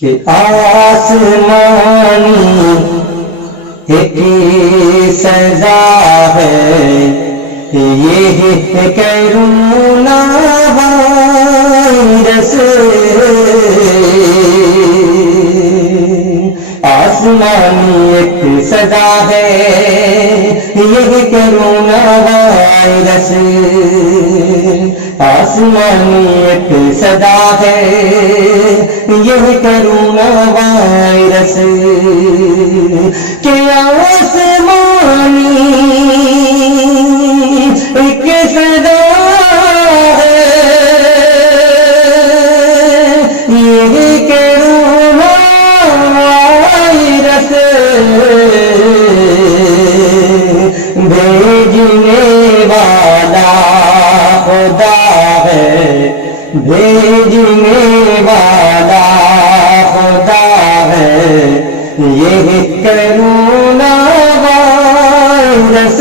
کہ آسمانی ایک سزا ہے، یہ کرونا وائرس، آسمانی ایک سزا ہے، یہ کرونا وائرس، آسمانی ایک سزا ہے، یہ کرونا وائرس، کہ آسمانی ایک سزا ہے، یہ کرونا وائرس، بھیجنے والا خدا ہے، بھیجنے والا خدا ہے، یہ کرونا وائرس،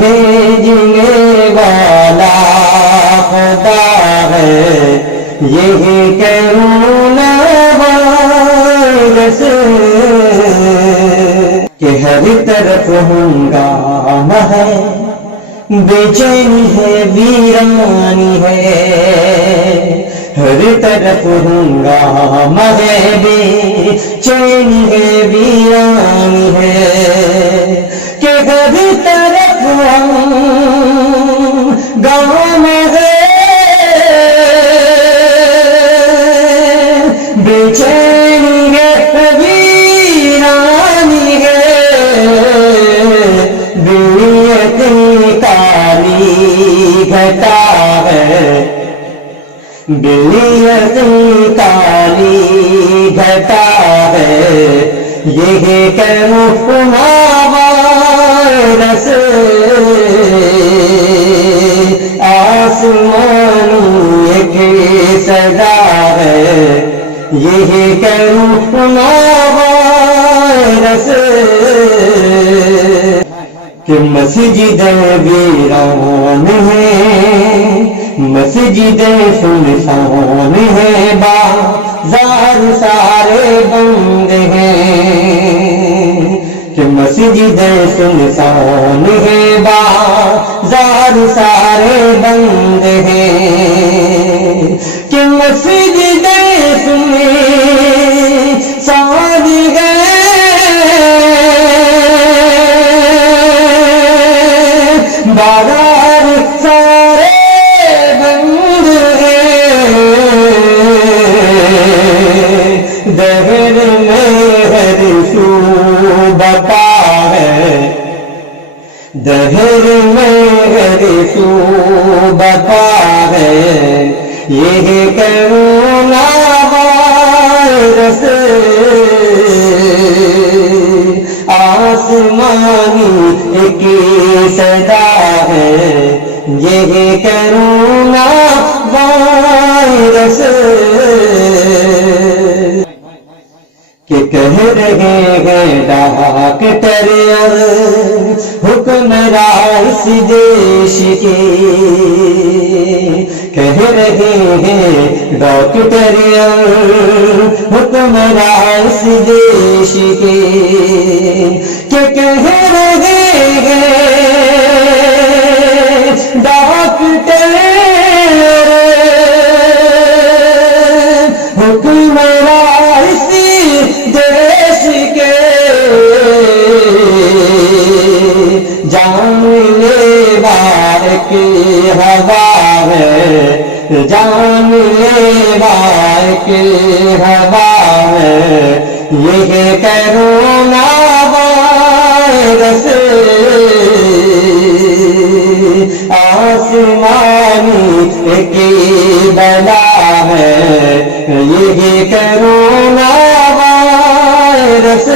بھیجنے والا خدا ہے، یہ کرونا وائرس، کہ ہر طرف ہنگامہ ہے، بے چینی ہے، ویرانی ہے، ہر طرف ہنگامہ ہے، بے چینی ہے، ویرانی ہے، کہ ہر طرف ہنگامہ ہے، بے چینی ہے، ویرانی ہے، دنیت کالی گھٹا ہے، دنیت کالی گھٹا ہے، یہ کرونا وائرس، آسمانی ایک سزا ہے، یہ کرونا وائرس، کہ مسجد ویران ہے، مسجد سنسان ہے، بازار سارے بند ہیں، کہ مسجد سنسان ہے، بازار سارے بند ہیں، کہ مسجد سنسان ہے، بازار سارے بند ہیں، دہر میں ہر سو بتا ہے، دہر میں ہر سو بتا ہے، یہ کرونا وائرس، آسمانی ایک صدا ہے، یہ کرونا وائرس، کہ کہہ رہے ہیں ڈاکٹر حکمراں اس دیش کے، کہہ رہے ہیں ڈاکٹر حکمراں اس دیش کے، کہ کہہ رہے ہیں ڈاکٹر حکمراں اس دیش کے، جان لیوا ایک ہوا ہے، جان لیوا ایک ہوا ہے، یہ کرونا وائرس، آسمانی ایک بلا ہے، یہ کرونا وائرس۔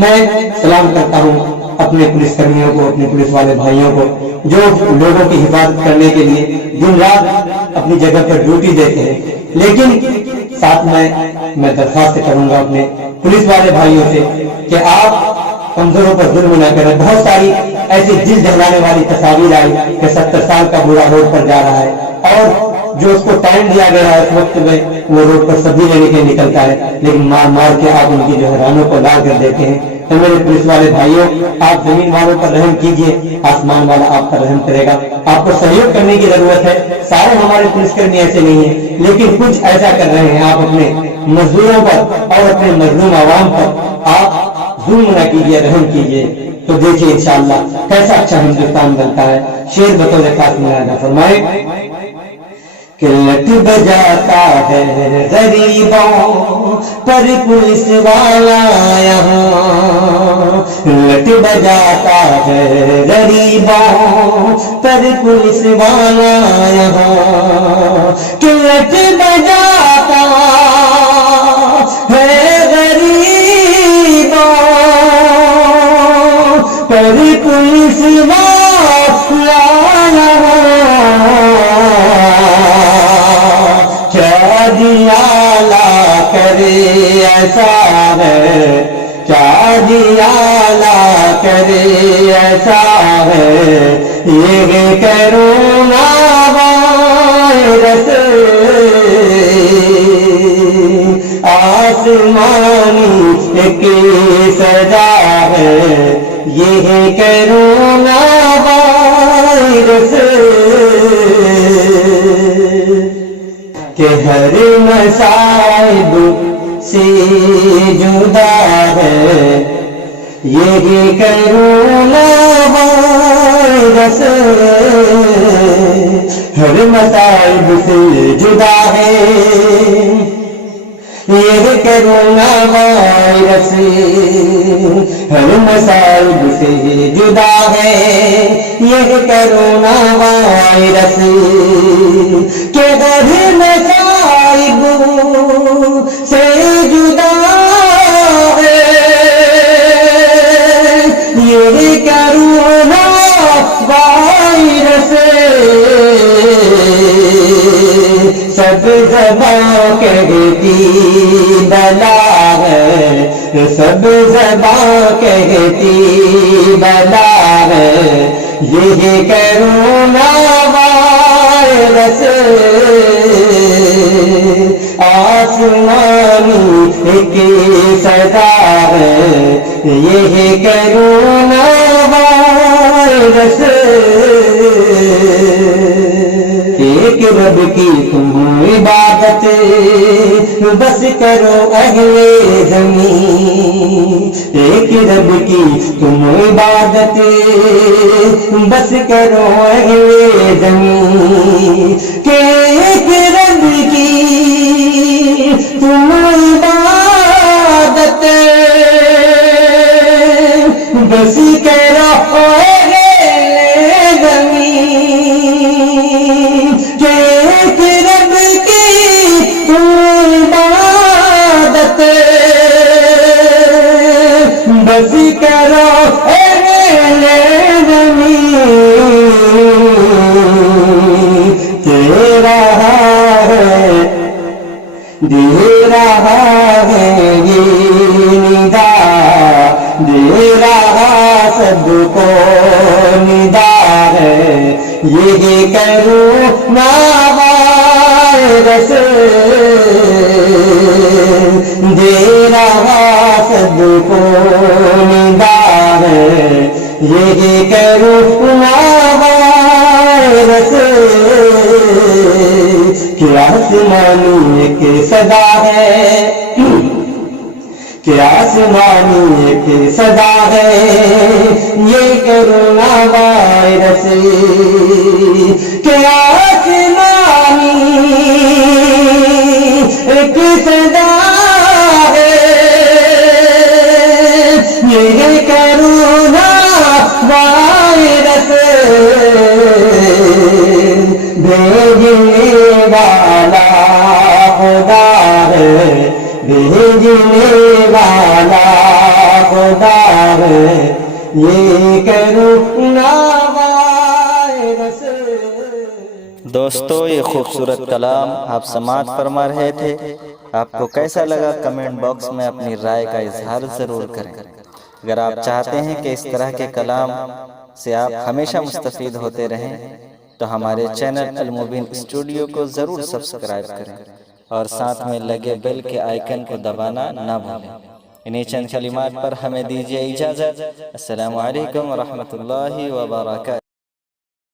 میں سلام کرتا ہوں اپنے پولیس کرمیوں کو، اپنے پولیس والے بھائیوں کو جو لوگوں کی حفاظت کرنے کے لیے دن رات اپنی جگہ پر ڈیوٹی دیتے ہیں، لیکن ساتھ میں درخواست کروں گا اپنے پولیس والے بھائیوں سے کہ آپ کمزوروں پر ظلم نہ کریں۔ بہت ساری ایسی دل دہلانے والی تصاویر آئی کہ 70 سال کا بوڑھا روڈ پر جا رہا ہے اور जो उसको टाइम दिया गया है उस वक्त में वो रोड पर सब्जी लेने के लिए निकलता है, लेकिन मार मार के आप उनकी जो है रानों को लाल कर देते हैं। तो मेरे पुलिस वाले भाइयों, आप जमीन वालों पर रहम कीजिए, आसमान वाला आप पर रहम करेगा। आपको सहयोग करने की जरूरत है। सारे हमारे पुलिसकर्मी ऐसे नहीं है, लेकिन कुछ ऐसा कर रहे हैं। आप अपने मजदूरों पर और अपने मजलूम आवाम पर आप जुल्म न कीजिए, रहम कीजिए, तो देखिए इंशाअल्लाह कैसा अच्छा हिंदुस्तान बनता है। शेर बतौर खास मुलाजा फरमाए कि लट बजाता है गरीबों पर पुलिस वाला यहाँ, लट बजाता है गरीबों पर पुलिस वाला यहाँ, कि लट बजाता है गरीबों पर पुलिस वाला क्या दियाला करे ऐसा है, क्या दियाला करे ऐसा है, ये करोना वायरस आसमानी एक सजा है, ये करोना वायरस के हर मसाइब से जुदा है, ये करोना वायरस हर मसाइब से जुदा है, ये करोना वायरस हर मसाइब से जुदा है, ये करोना वायरस के हर मसाइब से जुदा है, ये करोना वायरस सब ज़बां कहती बला है, सब ज़बां कहती बला है, ये करोना वायरस आसमानी एक सदा है, ये करोना वायरस एक रब की तुम इबादत बस करो अहले ज़मीं, एक रब की तुम इबादत बस करो अहले ज़मीं, के एक रब की तुम इबादत बस करो बस करो तेरा है दे रहा है ये निदा, दे रहा सबको निदा है, ये करोना वायरस दे रहा सबको निदा है, ये करोना वायरस कि आसमानी एक सदा है, कि आसमानी एक सदा है, ये करोना वायरस कि आसमानी एक सदा है, ये करोना वायरस भेजने वाला खुदा है, भेजने वाला खुदा है, ये करोना वायरस। दोस्तों, ये खूबसूरत कलाम आप समाअत फरमा रहे थे। आपको कैसा लगा कमेंट बॉक्स में अपनी राय का इजहार ज़रूर करें। अगर आप चाहते हैं कि इस तरह के कलाम से आप हमेशा मुस्तफ़ीद होते रहें تو ہمارے چینل المبین اسٹوڈیو کو ضرور سبسکرائب کریں اور ساتھ میں لگے بیل کے آئیکن کو دبانا نہ بھولیں۔ انہی چند کلمات پر ہمیں دیجیے اجازت۔ السلام علیکم ورحمۃ اللہ وبرکاتہ۔